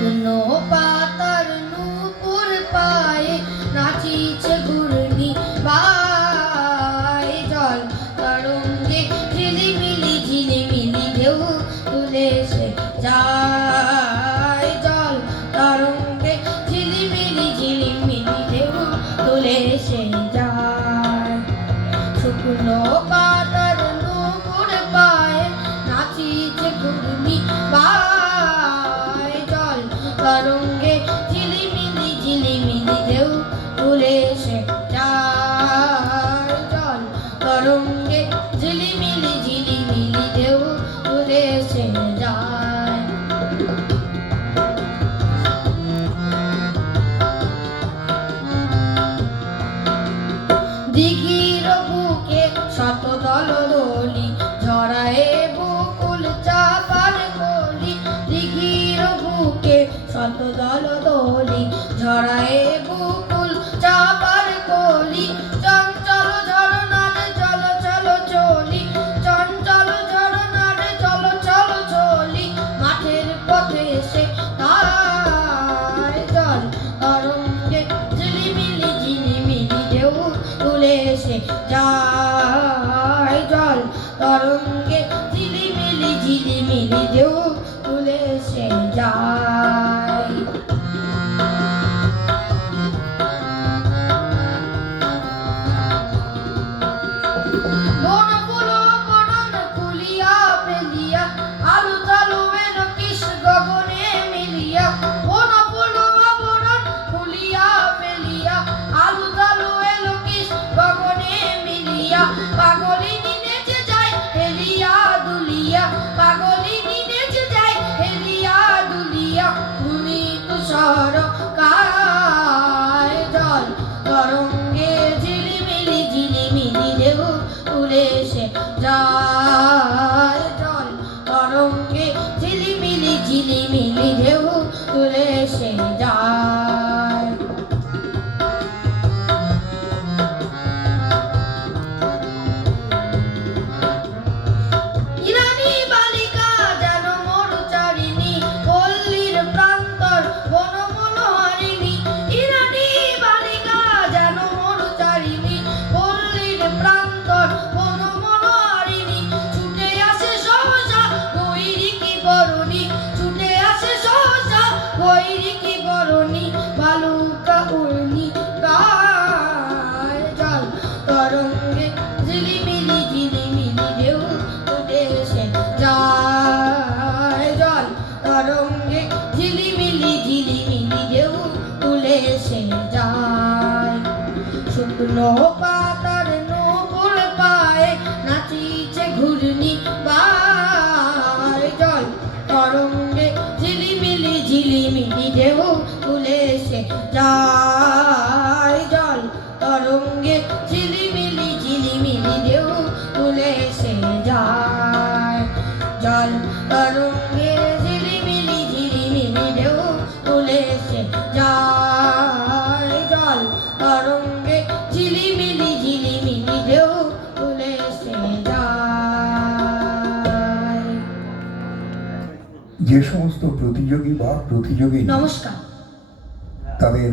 শুকনো পাতার নূপুর পায়ে নাচিছে ঘূর্ণি বায়, জল তরঙ্গে ঝিলিমিলি ঝিলিমিলি ঢেউ তুলে সে যায়, জল তরঙ্গে ঝিলিমিলি ঝিলিমিলি ঢেউ তুলে সে যায়। শুকনো পাতার নূপুর পায়ে নাচিছে ঘূর্ণি বায়, জল তরঙ্গে ঝিলিমিলি ঝিলিমিলি ঢেউ তুলে সে যায়, জল তরঙ্গে ঝিলিমিলি ঝিলিমিলি ঢেউ তুলে সে যায়। দিঘির বুকে শত দলদলি ঝরায়ে বকুল চাপার কলি, দিঘির বুকে শত দলদলি ঝরায়ে বকুল চাপার কলি, চঞ্চল ঝরনারে চল চল চলি, চঞ্চল ঝরনারে চল চল চলি, মাঠের পথে এসে তাই, জল তরঙ্গে ঝিলিমিলি ঝিলিমিলি ঢেউ তুলে সে যায়, জল তরঙ্গে ঝিলিমিলি ঝিলিমিলি ঢেউ তুলে সে যায়। বন ফুল বনন খুলিয়া ফেলিয়া আলু চালু এলো কিস গগনে মিলিয়া, বন ফুল বনন খুলিয়া ফেলিয়া আলু চালু এলো কিস গগনে মিলিয়া, পাগলিনী নেচে যায় হেলিয়া দুলিয়া, পাগলিনী নেচে যায় হেলিয়া দুলিয়া, তুমি তুষার কায়, জল তরঙ্গে ঝিলিমিলি ঝিলিমিলি ঢেউ তুলে সে যায়, জল তরঙ্গে ঝিলিমিলি ঝিলিমিলি ঢেউ তুলে সে যায়। ইরানি বালিকা যেন মরুচারিণী, পল্লীর প্রান্তর বনমনোহারিণী, ইরানি বালিকা যেন মরুচারিণী, পল্লীর প্রান্তর বনমনোহারিণী, ছুটে আসে সহসা বৈরিকী বরণী, ছুটে আসে সহসা বৈরিকী বরণী, বালুকা উর্মি গায়, জল তরঙ্গে ঝিলিমিলি ঝিলিমিলি ঢেউ তুলে সে যায়, জল তরঙ্গে ঝিলিমিলি ঝিলিমিলি ঢেউ তুলে সে যায়। শুকনো পাতার নূপুর পায়ে নাচিছে ঘূর্ণি বায়, জল তরঙ্গে ঝিলিমিলি ঝিলিমিলি ঢেউ তুলে সে যায়, জল তরঙ্গে ঝিলিমিলি ঝিলিমিলি ঢেউ তুলে সে যায়, জল তরঙ্গে ঝিলিমিলি ঝিলিমিলি ঢেউ তুলে সে যায়, জল তরঙ্গে ঝিলিমিলি ঝিলিমিলি ঢেউ তুলে সে যায়। যে সমস্ত প্রতিযোগী বা প্রতিযোগী নমস্কার। তাদের